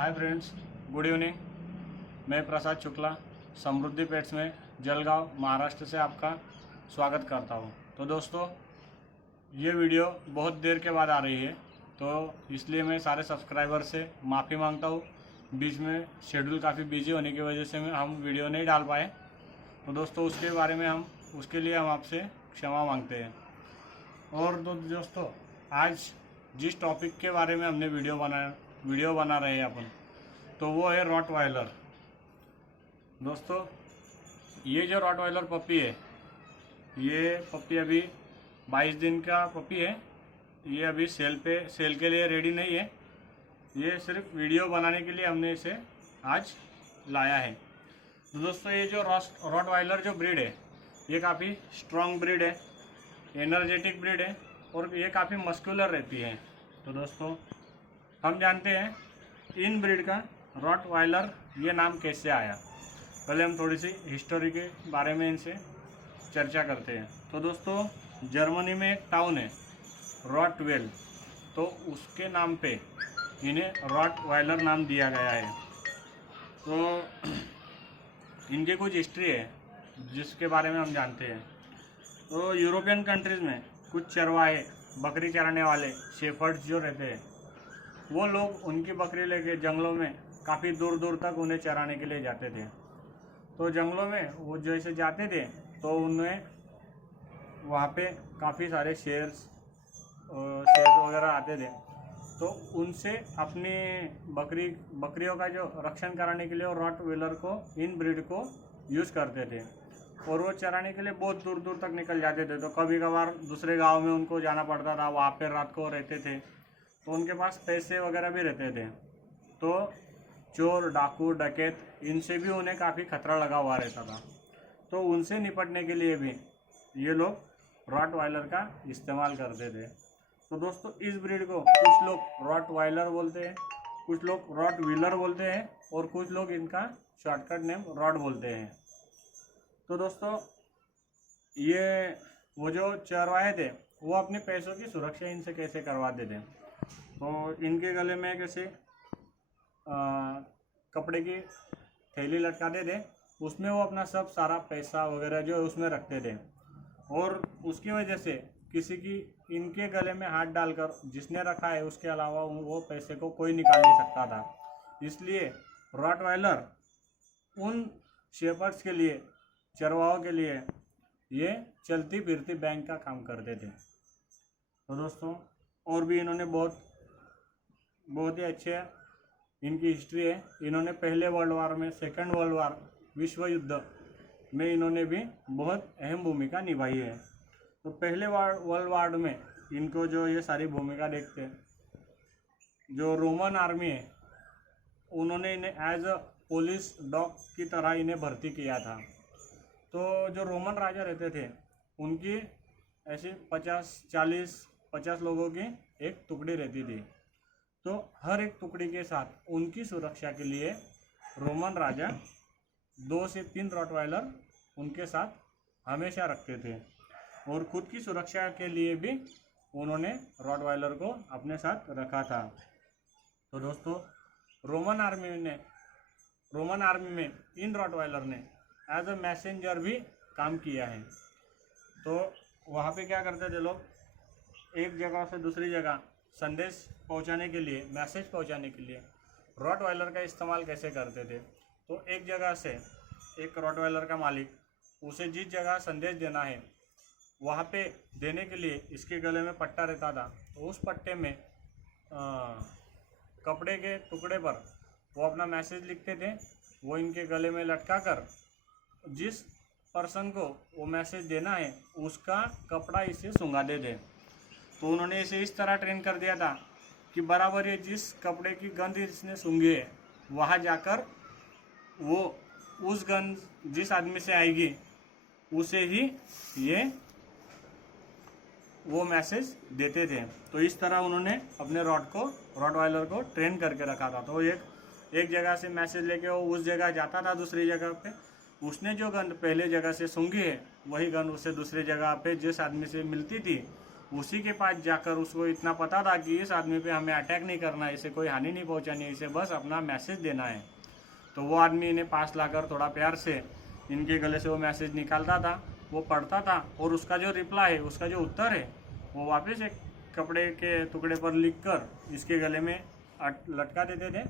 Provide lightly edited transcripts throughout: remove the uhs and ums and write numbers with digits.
Hi friends, good evening. मैं प्रसाद शुक्ला समृद्धि pets में जलगांव महाराष्ट्र से आपका स्वागत करता हूं। तो दोस्तों, ये वीडियो बहुत देर के बाद आ रही है, तो इसलिए मैं सारे सब्सक्राइबर से माफ़ी मांगता हूं। बीच में शेड्यूल काफ़ी बिजी होने की वजह से हम वीडियो नहीं डाल पाए। तो दोस्तों, उसके लिए हम आपसे क्षमा मांगते हैं। और तो दोस्तों, आज जिस टॉपिक के बारे में हमने वीडियो बना रहे हैं अपन, तो वो है रॉटवाइलर। दोस्तों, ये जो रॉटवाइलर पपी है, ये पपी अभी 22 दिन का पपी है। ये अभी सेल के लिए रेडी नहीं है। ये सिर्फ वीडियो बनाने के लिए हमने इसे आज लाया है। तो दोस्तों, ये जो रॉटवाइलर जो ब्रीड है, ये काफ़ी स्ट्रॉन्ग ब्रीड है, एनर्जेटिक ब्रीड है और ये काफ़ी मस्कुलर रहती है। तो दोस्तों, हम जानते हैं इन ब्रीड का रॉटवाइलर ये नाम कैसे आया। पहले हम थोड़ी सी हिस्टोरी के बारे में इनसे चर्चा करते हैं। तो दोस्तों, जर्मनी में एक टाउन है रॉटवेल, तो उसके नाम पे इन्हें रॉटवाइलर नाम दिया गया है। तो इनकी कुछ हिस्ट्री है जिसके बारे में हम जानते हैं। तो यूरोपियन कंट्रीज़ में कुछ चरवाहे, बकरी चराने वाले शेफर्ड्स जो रहते हैं, वो लोग उनकी बकरी लेके जंगलों में काफ़ी दूर दूर तक उन्हें चराने के लिए जाते थे। तो जंगलों में वो जैसे जाते थे तो उन्हें वहाँ पे काफ़ी सारे शेर वगैरह आते थे। तो उनसे अपनी बकरियों का जो रक्षण कराने के लिए वो रॉटवाइलर को, इन ब्रीड को यूज़ करते थे। और वो चराने के लिए बहुत दूर दूर तक निकल जाते थे। तो कभी कभार दूसरे गांव में उनको जाना पड़ता था, वहाँ पे रात को रहते थे। तो उनके पास पैसे वगैरह भी रहते थे। तो चोर, डाकू, डकैत, इनसे भी उन्हें काफ़ी खतरा लगा हुआ रहता था। तो उनसे निपटने के लिए भी ये लोग रॉटवाइलर का इस्तेमाल करते थे। तो दोस्तों, इस ब्रीड को कुछ लोग रॉटवाइलर बोलते हैं, कुछ लोग रॉटव्हीलर बोलते हैं और कुछ लोग इनका शॉर्टकट नेम रॉड बोलते हैं। तो दोस्तों, ये वो जो चरवाहे थे, वो अपने पैसों की सुरक्षा इनसे कैसे करवाते थे। तो इनके गले में कैसे कपड़े की थैली लटकाते थे, उसमें वो अपना सब सारा पैसा वगैरह जो उसमें रखते थे। और उसकी वजह से किसी की इनके गले में हाथ डालकर जिसने रखा है, उसके अलावा वो पैसे को कोई निकाल नहीं सकता था। इसलिए रॉटवाइलर उन शेपर्ड्स के लिए, चरवाहों के लिए ये चलती फिरती बैंक का काम करते थे। तो दोस्तों, और भी इन्होंने बहुत ही अच्छे इनकी हिस्ट्री है। इन्होंने पहले वर्ल्ड वार में, सेकंड वर्ल्ड वार, विश्व युद्ध में इन्होंने भी बहुत अहम भूमिका निभाई है। तो पहले वर्ल्ड वार में इनको जो ये सारी भूमिका देखते हैं, जो रोमन आर्मी है, उन्होंने इन्हें एज अ पुलिस डॉग की तरह इन्हें भर्ती किया था। तो जो रोमन राजा रहते थे, उनकी ऐसी 50 लोगों की एक टुकड़ी रहती थी। तो हर एक टुकड़ी के साथ उनकी सुरक्षा के लिए रोमन राजा 2 से 3 रॉटवाइलर उनके साथ हमेशा रखते थे। और खुद की सुरक्षा के लिए भी उन्होंने रॉटवाइलर को अपने साथ रखा था। तो दोस्तों, रोमन आर्मी में इन रॉटवाइलर ने एज अ मैसेंजर भी काम किया है। तो वहाँ पे क्या करते थे लोग, एक जगह से दूसरी जगह संदेश पहुंचाने के लिए, मैसेज पहुंचाने के लिए रॉटवाइलर का इस्तेमाल कैसे करते थे। तो एक जगह से एक रॉटवाइलर का मालिक, उसे जिस जगह संदेश देना है वहाँ पे देने के लिए इसके गले में पट्टा रहता था। तो उस पट्टे में कपड़े के टुकड़े पर वो अपना मैसेज लिखते थे। वो इनके गले में लटका कर जिस पर्सन को वो मैसेज देना है उसका कपड़ा इसे सुंघाते थे। तो उन्होंने इसे इस तरह ट्रेन कर दिया था कि बराबर ये जिस कपड़े की गंध इसने सूंघी है, वहाँ जाकर वो उस गंध जिस आदमी से आएगी उसे ही ये वो मैसेज देते थे। तो इस तरह उन्होंने अपने रॉटवाइलर को ट्रेन करके रखा था। तो एक जगह से मैसेज लेके वो उस जगह जाता था, दूसरी जगह पे उसने जो गंध पहले जगह से सूंघी है, वही गंध उसे दूसरी जगह पे जिस आदमी से मिलती थी, उसी के पास जाकर उसको इतना पता था कि इस आदमी पे हमें अटैक नहीं करना है, इसे कोई हानि नहीं पहुंचानी है, इसे बस अपना मैसेज देना है। तो वो आदमी इन्हें पास लाकर थोड़ा प्यार से इनके गले से वो मैसेज निकालता था, वो पढ़ता था और उसका जो रिप्लाई है, उसका जो उत्तर है, वो वापस एक कपड़े के टुकड़े पर लिखकर इसके गले में लटका देते थे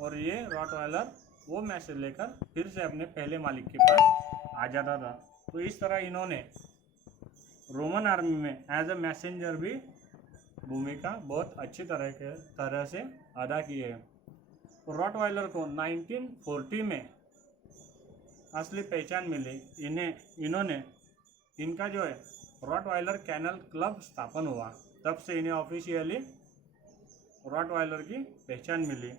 और ये रॉटवाइलर वो मैसेज लेकर फिर से अपने पहले मालिक के पास आ जाता था। तो इस तरह इन्होंने रोमन आर्मी में एज अ मैसेंजर भी भूमिका बहुत अच्छी तरह से अदा की है। तो रॉटवाइलर को 1940 में असली पहचान मिली। इन्होंने इनका जो है रॉटवाइलर कैनल क्लब स्थापन हुआ, तब से इन्हें ऑफिशियली रॉटवाइलर की पहचान मिली।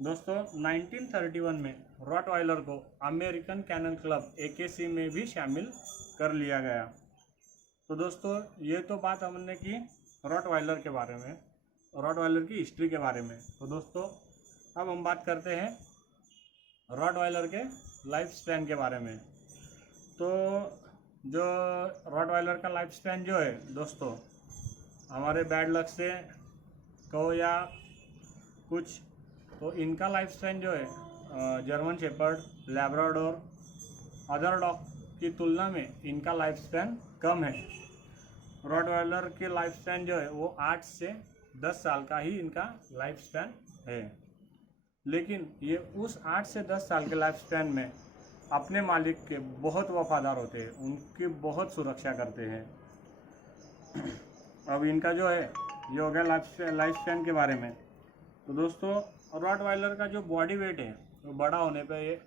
दोस्तों 1931 में रॉटवाइलर को अमेरिकन कैनल क्लब AKC में भी शामिल कर लिया गया। तो दोस्तों ये तो बात हमने की रॉटवाइलर के बारे में, रॉटवाइलर की हिस्ट्री के बारे में। तो दोस्तों अब हम बात करते हैं रॉटवाइलर के लाइफ स्पैन के बारे में। तो जो रॉटवाइलर का लाइफ स्पैन जो है दोस्तों, हमारे बैड लक से कहो या कुछ, तो इनका लाइफ स्पैन जो है German shepherd, labrador, other dog की तुलना में इनका लाइफ स्पैन कम है। रॉटवाइलर के लाइफ स्पैन जो है वो 8 से 10 साल का ही इनका लाइफ स्पैन है, लेकिन ये उस 8 से 10 साल के लाइफ स्पैन में अपने मालिक के बहुत वफादार होते हैं, उनकी बहुत सुरक्षा करते हैं। अब इनका जो है ये हो गया लाइफ स्पैन के बारे में। तो दोस्तों रॉटवाइलर का जो बॉडी वेट है वो बड़ा होने पे ये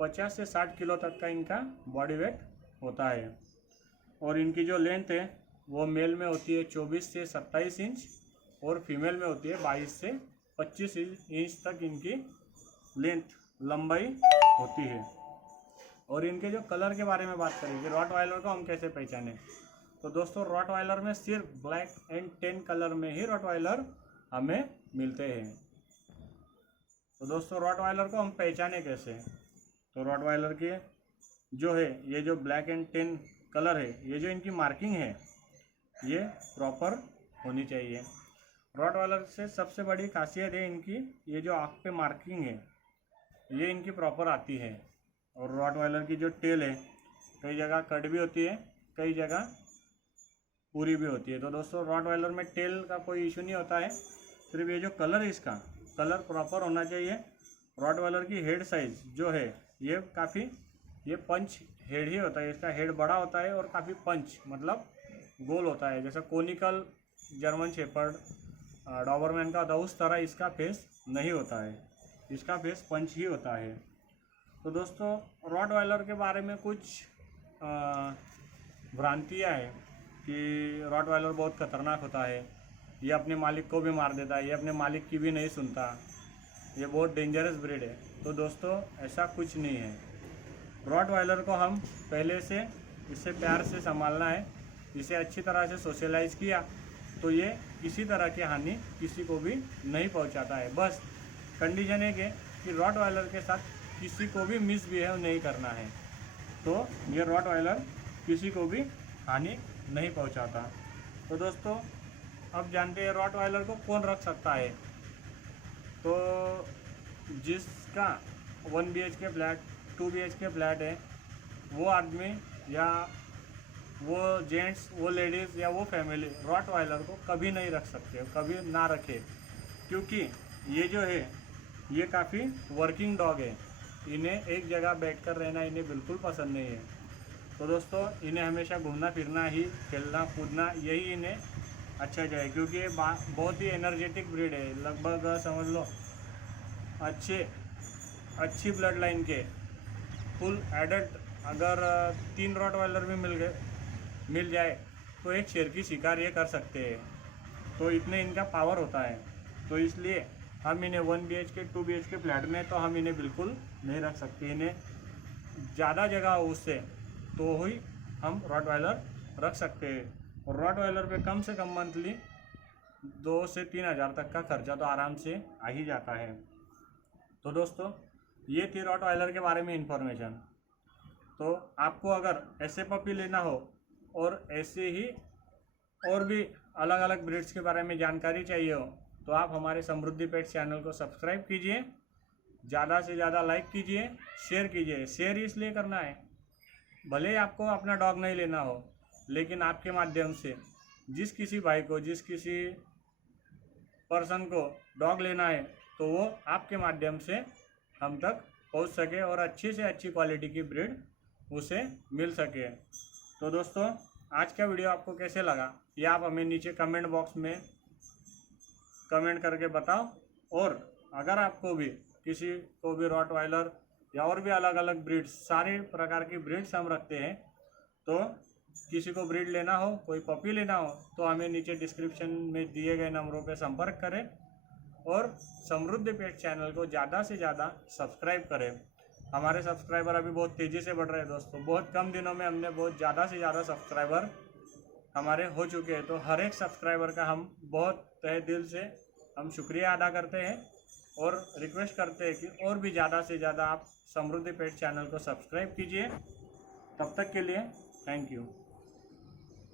50 से 60 किलो तक का इनका बॉडी वेट होता है और इनकी जो लेंथ है वो मेल में होती है 24 से 27 इंच और फीमेल में होती है 22 से 25 इंच तक इनकी लेंथ लंबाई होती है। और इनके जो कलर के बारे में बात करेंगे, रॉटवाइलर को हम कैसे पहचाने, तो दोस्तों रॉटवाइलर में सिर्फ ब्लैक एंड टैन कलर में ही रॉटवाइलर हमें मिलते हैं। तो दोस्तों रॉटवाइलर को हम पहचाने कैसे, तो रॉटवाइलर के जो है ये जो ब्लैक एंड टैन कलर है, ये जो इनकी मार्किंग है ये प्रॉपर होनी चाहिए। रॉटवाइलर से सबसे बड़ी खासियत है इनकी ये जो आँख पे मार्किंग है ये इनकी प्रॉपर आती है। और रॉटवाइलर की जो टेल है कई जगह कट भी होती है, कई जगह पूरी भी होती है। तो दोस्तों रॉटवाइलर में टेल का कोई इशू नहीं होता है, सिर्फ ये जो कलर है इसका कलर प्रॉपर होना चाहिए। रॉटवाइलर की हेड साइज जो है ये पंच हेड ही होता है, इसका हेड बड़ा होता है और काफ़ी पंच मतलब गोल होता है, जैसा कोनिकल जर्मन शेपर्ड डॉबरमैन का होता है उस तरह इसका फेस नहीं होता है, इसका फेस पंच ही होता है। तो दोस्तों रॉटवाइलर के बारे में कुछ भ्रांतियाँ हैं कि रॉटवाइलर बहुत खतरनाक होता है, ये अपने मालिक को भी मार देता है, ये अपने मालिक की भी नहीं सुनता, ये बहुत डेंजरस ब्रीड है। तो दोस्तों ऐसा कुछ नहीं है। रॉटवाइलर को हम पहले से इसे प्यार से संभालना है, इसे अच्छी तरह से सोशलाइज किया तो ये किसी तरह की हानि किसी को भी नहीं पहुंचाता है। बस कंडीशन है कि रॉटवाइलर के साथ किसी को भी मिसबिहेव नहीं करना है, तो ये रॉटवाइलर किसी को भी हानि नहीं पहुंचाता। तो दोस्तों अब जानते हैं रॉटवाइलर को कौन रख सकता है। तो जिसका 1 BHK फ्लैट 2 BHK फ्लैट है वो आदमी या वो जेंट्स वो लेडीज़ या वो फैमिली रॉटवाइलर को कभी नहीं रख सकते, कभी ना रखे, क्योंकि ये जो है ये काफ़ी वर्किंग डॉग है, इन्हें एक जगह बैठकर रहना इन्हें बिल्कुल पसंद नहीं है। तो दोस्तों इन्हें हमेशा घूमना फिरना ही, खेलना कूदना यही इन्हें अच्छा जाए, क्योंकि ये बहुत ही एनर्जेटिक ब्रीड है। लगभग समझ लो अच्छी ब्लड लाइन के फुल एडल्ट अगर 3 रॉटवाइलर भी मिल जाए तो एक शेर की शिकार ये कर सकते हैं, तो इतने इनका पावर होता है। तो इसलिए हम इन्हें 1 BHK 2 BHK फ्लैट में तो हम इन्हें बिल्कुल नहीं रख सकते, इन्हें ज़्यादा जगह हो उससे तो ही हम रॉटवाइलर रख सकते हैं। और रॉटवाइलर पे कम से कम मंथली 2 से 3 हज़ार तक का खर्चा तो आराम से आ ही जाता है। तो दोस्तों ये थी रॉटवाइलर के बारे में इंफॉर्मेशन। तो आपको अगर ऐसे पपी लेना हो और ऐसे ही और भी अलग अलग ब्रीड्स के बारे में जानकारी चाहिए हो तो आप हमारे समृद्धि पेट्स चैनल को सब्सक्राइब कीजिए, ज़्यादा से ज़्यादा लाइक कीजिए, शेयर कीजिए। शेयर इसलिए करना है, भले ही आपको अपना डॉग नहीं लेना हो, लेकिन आपके माध्यम से जिस किसी भाई को, जिस किसी पर्सन को डॉग लेना है तो वो आपके माध्यम से हम तक पहुंच सके और अच्छी से अच्छी क्वालिटी की ब्रीड उसे मिल सके। तो दोस्तों, आज का वीडियो आपको कैसे लगा ये आप हमें नीचे कमेंट बॉक्स में कमेंट करके बताओ। और अगर आपको भी किसी को भी रॉटवाइलर या और भी अलग अलग ब्रीड्स, सारे प्रकार की ब्रीड्स हम रखते हैं, तो किसी को ब्रीड लेना हो, कोई पपी लेना हो तो हमें नीचे डिस्क्रिप्शन में दिए गए नंबरों पर संपर्क करें और समृद्धि पेट चैनल को ज़्यादा से ज़्यादा सब्सक्राइब करें। हमारे सब्सक्राइबर अभी बहुत तेज़ी से बढ़ रहे हैं दोस्तों, बहुत कम दिनों में हमने बहुत ज़्यादा से ज़्यादा सब्सक्राइबर हमारे हो चुके हैं। तो हर एक सब्सक्राइबर का हम बहुत तहे दिल से हम शुक्रिया अदा करते हैं और रिक्वेस्ट करते हैं कि और भी ज़्यादा से ज़्यादा आप समृद्धि पेट चैनल को सब्सक्राइब कीजिए। तब तक के लिए थैंक यू।